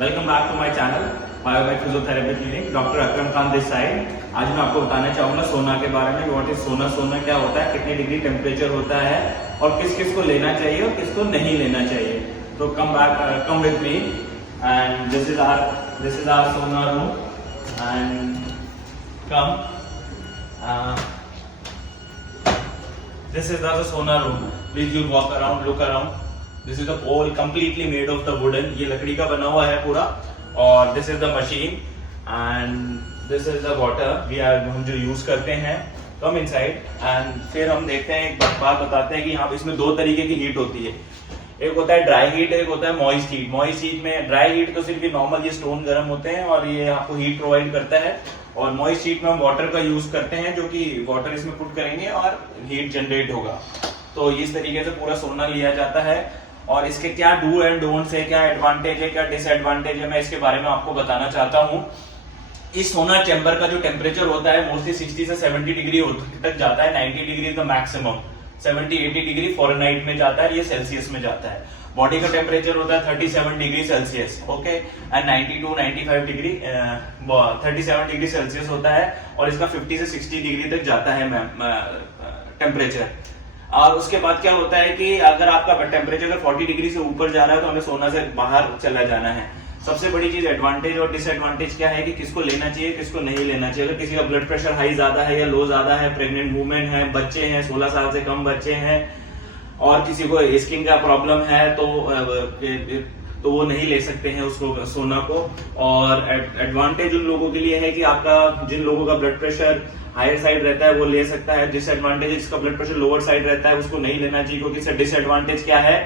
Welcome back to my channel biomed physiotherapy clinic. Doctor Akram Khan this side. आज मैं आपको बताना चाहूँगा सोना के बारे में। व्हाट इज सोना, सोना क्या होता है, कितने डिग्री टेम्परेचर होता है और किस किस को लेना चाहिए और किसको नहीं लेना चाहिए। तो come with me and this is our sauna room and come this is our sauna room. Please you walk around, look around. This is the pole completely made of the wooden. ये लकड़ी का बना हुआ है पूरा। और दिस is द machine and this is the water हम जो यूज करते हैं। कम इनसाइड एंड फिर हम देखते हैं, एक बात बताते हैं कि यहाँ इसमें दो तरीके की हीट होती है। एक होता है ड्राई हीट, एक होता है मॉइस्ट हीट। मॉइस्ट हीट में ड्राई हीट तो सिर्फ नॉर्मल ये स्टोन गर्म होते हैं और ये आपको हीट प्रोवाइड करता है। और मॉइस्ट हीट में हम वाटर का यूज करते हैं, जो कि वाटर इसमें पुट करेंगे और हीट जनरेट होगा। तो इस तरीके से पूरा सोना लिया जाता है। और इसके क्या डू एंड डोंट्स है, क्या एडवांटेज है, क्या डिसएडवांटेज है, मैं इसके बारे में आपको बताना चाहता हूँ। इस सोना चैम्बर का जो टेम्परेचर होता है मोस्टली 60 से 70 डिग्री तक जाता है। 90 degree is the maximum. 70-80 degree Fahrenheit में जाता है, ये सेल्सियस में जाता है। बॉडी का टेम्परेचर होता है 37 degree Celsius, okay, and 92-95 degree 37 degree Celsius होता है। और इसका 50 से 60 डिग्री तक जाता है टेम्परेचर। और उसके बाद क्या होता है कि अगर आपका टेम्परेचर अगर 40 डिग्री से ऊपर जा रहा है तो हमें सोना से बाहर चला जाना है। सबसे बड़ी चीज एडवांटेज और डिसएडवांटेज क्या है कि किसको लेना चाहिए, किसको नहीं लेना चाहिए। अगर किसी का ब्लड प्रेशर हाई ज्यादा है या लो ज्यादा है, प्रेग्नेंट वुमेन है, बच्चे हैं, 16 साल से कम बच्चे हैं, और किसी को स्किन का प्रॉब्लम है तो वो नहीं ले सकते हैं उसको, सोना को। और एडवांटेज उन लोगों के लिए है कि आपका, जिन लोगों का ब्लड प्रेशर हायर साइड रहता है वो ले सकता है। डिसएडवांटेज जिसका ब्लड प्रेशर लोअर साइड रहता है उसको नहीं लेना चाहिए, क्योंकि इससे डिसएडवांटेज क्या है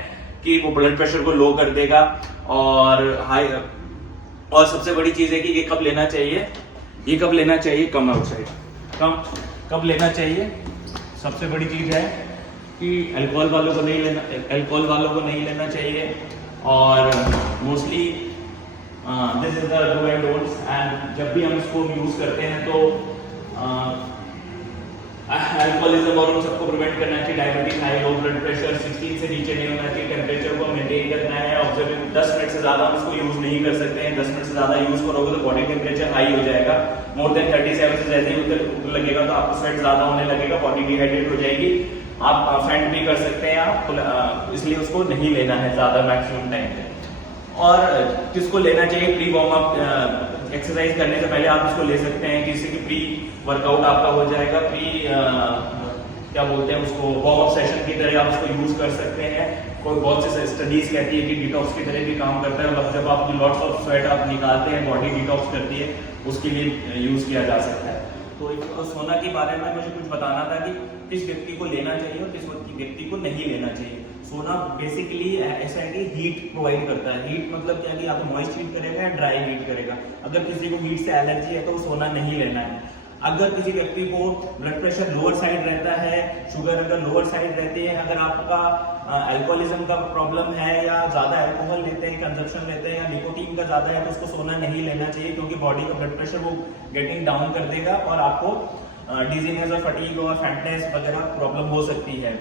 कि वो ब्लड प्रेशर को लो कर देगा। और सबसे बड़ी चीज है कि ये कब लेना चाहिए, ये कब लेना चाहिए, कम आउटसाइड, कब लेना चाहिए। सबसे बड़ी चीज है कि अल्कोहल वालों को नहीं लेना चाहिए। और mostly this is the do and don'ts. And जब भी हम इसको यूज करते हैं तो अल्कोहलिज्म और उन सबको प्रिवेंट करना चाहिए। Diabetes, high low blood pressure 16 से नीचे नहीं होना चाहिए। टेम्परेचर को मेंटेन करना है। ऑब्जर्व 10 मिनट से ज्यादा हम इसको यूज नहीं कर सकते हैं। 10 मिनट से ज्यादा यूज करोगे तो बॉडी टेम्परेचर हाई हो जाएगा। मोर देन 37 से जैसे ही ऊपर लगेगा तो आपको स्वेट ज्यादा होने लगेगा, बॉडी डिहाइड्रेट हो जाएगी। आप फेंट भी कर सकते हैं आप, इसलिए उसको नहीं लेना है ज्यादा मैक्सिमम टाइम पे। और किसको लेना चाहिए, प्री वार्म अप एक्सरसाइज करने से पहले आप इसको ले सकते हैं, जिससे कि प्री वर्कआउट आपका हो जाएगा। क्या बोलते हैं उसको, वार्म अप सेशन की तरह आप इसको यूज कर सकते हैं। कोई बहुत से स्टडीज कहती है कि डिटॉक्स की तरह भी काम करता है। मतलब जब आप लॉट्स ऑफ स्वेट आप निकालते हैं, बॉडी डिटॉक्स करती है, उसके लिए यूज किया जा सकता है। तो सोना के बारे में मुझे कुछ बताना था कि किस व्यक्ति को लेना चाहिए और किस व्यक्ति को नहीं लेना चाहिए। सोना बेसिकली ऐसा है कि हीट प्रोवाइड करता है। हीट मतलब क्या कि आप मॉइस्ट हीट करेगा या ड्राई हीट करेगा। अगर किसी को हीट से एलर्जी है तो सोना नहीं लेना है। अगर किसी व्यक्ति को ब्लड प्रेशर लोअर साइड रहता है, शुगर अगर लोअर साइड रहती है, अगर आपका अल्कोहलिज्म का प्रॉब्लम है या ज्यादा अल्कोहल लेते हैं, कंजप्शन लेते हैं या निकोटीन का ज्यादा है, तो उसको सोना नहीं लेना चाहिए, क्योंकि बॉडी का ब्लड प्रेशर वो गेटिंग डाउन कर देगा और आपको डिजीनेस और फटीग और फैटनेस वगैरह प्रॉब्लम हो सकती है।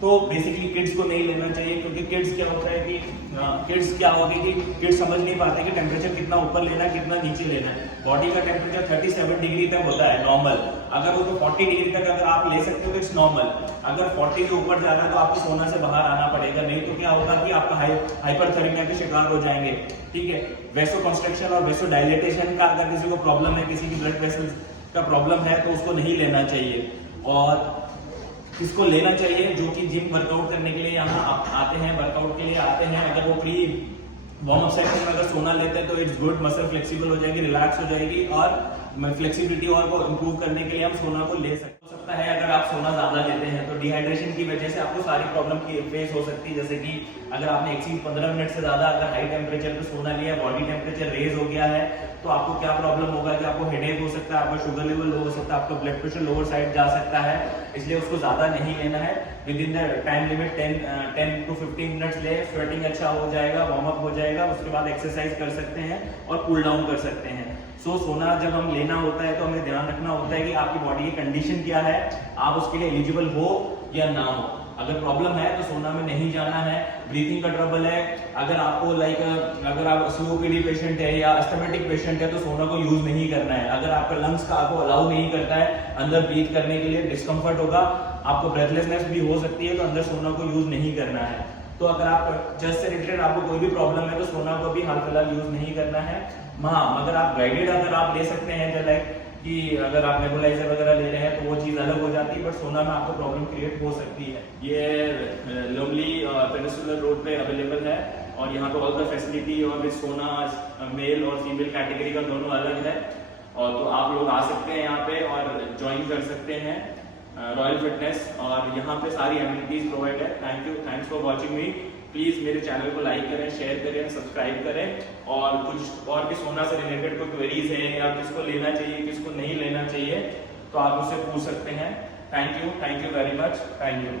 तो बेसिकली किड्स को नहीं लेना चाहिए, क्योंकि किड्स क्या होता है कि किड्स समझ नहीं पाते कि टेम्परेचर कितना ऊपर लेना है, कितना नीचे लेना है। बॉडी का टेम्परेचर 37 डिग्री तक होता है नॉर्मल। अगर वो 40 डिग्री तक अगर आप ले सकते हो तो इट्स नॉर्मल। अगर 40 के ऊपर जा रहा है तो आपको सोना से बाहर आना पड़ेगा, नहीं तो क्या होगा कि आपका हाइपरथर्मिया के शिकार हो जाएंगे। ठीक है, वेसो कंस्ट्रक्शन और वेसो डायलेटेशन का अगर किसी को प्रॉब्लम है, किसी की ब्लड वेसल्स का प्रॉब्लम है, तो उसको नहीं लेना चाहिए। और किसको लेना चाहिए, जो कि जिम वर्कआउट करने के लिए यहाँ आते हैं, वर्कआउट के लिए आते हैं। अगर वो प्री वार्म अप सेशन में अगर सोना लेते हैं तो इट्स गुड, मसल फ्लेक्सिबल हो जाएगी, रिलैक्स हो जाएगी। और फ्लेक्सिबिलिटी और को इम्प्रूव करने के लिए हम सोना को ले सकता है। अगर आप सोना ज्यादा लेते हैं तो डिहाइड्रेशन की वजह से आपको सारी प्रॉब्लम की फेस हो सकती है। जैसे कि अगर आपने एक्सीड 15 मिनट से ज्यादा अगर हाई टेम्परेचर पे सोना लिया, बॉडी टेम्परेचर रेज हो गया है, तो आपको क्या प्रॉब्लम होगा कि आपको हेडेक हो सकता है, आपका शुगर लेवल लो हो सकता है, आपका ब्लड प्रेशर लोअर साइड जा सकता है। इसलिए उसको ज्यादा नहीं लेना है। With in the time limit 10 to 15 minutes ले, स्वेटिंग अच्छा हो जाएगा, वार्म अप हो जाएगा, उसके बाद एक्सरसाइज कर सकते हैं और कूल डाउन कर सकते हैं। सोना जब हम लेना होता है तो हमें ध्यान रखना होता है कि आपकी बॉडी की कंडीशन क्या है, आप उसके लिए एलिजिबल हो या ना हो। अगर प्रॉब्लम है तो सोना में नहीं जाना है। ब्रीथिंग का ट्रबल है, अगर आपको अगर आप सीओपीडी पेशेंट है या अस्थमेटिक पेशेंट है तो सोना को यूज नहीं करना है। अगर आपका लंग्स का आपको अलाउ नहीं करता है अंदर ब्रीथ करने के लिए, डिस्कम्फर्ट होगा, आपको ब्रेथलेसनेस भी हो सकती है, तो अंदर सोना को यूज नहीं करना है। तो अगर आप चेस्ट से रिलेटेड आपको कोई भी प्रॉब्लम है तो सोना को भी हाल फिलहाल यूज नहीं करना है। हाँ, मगर आप गाइडेड अगर आप ले सकते हैं, लाइक कि अगर आप नेबुलाइजर वगैरह ले रहे हैं तो वो चीज़ अलग हो जाती है, बट सोना में आपको प्रॉब्लम क्रिएट हो सकती है। ये लवली पेनिसुलर रोड पे अवेलेबल है और यहाँ पे ऑल द फैसिलिटी और विद सोना मेल और फीमेल कैटेगरी का दोनों अलग है। और तो आप लोग आ सकते हैं यहाँ पे और ज्वाइन कर सकते हैं रॉयल फिटनेस, और यहाँ पे सारी एमिनिटीज प्रोवाइड है। Thank you, thanks for watching me. Please मेरे चैनल को लाइक करें, शेयर करें, सब्सक्राइब करें। और कुछ और भी सोना से रिलेटेड कोई क्वेरीज है या किसको लेना चाहिए किसको नहीं लेना चाहिए तो आप उससे पूछ सकते हैं। Thank you very much, thank you.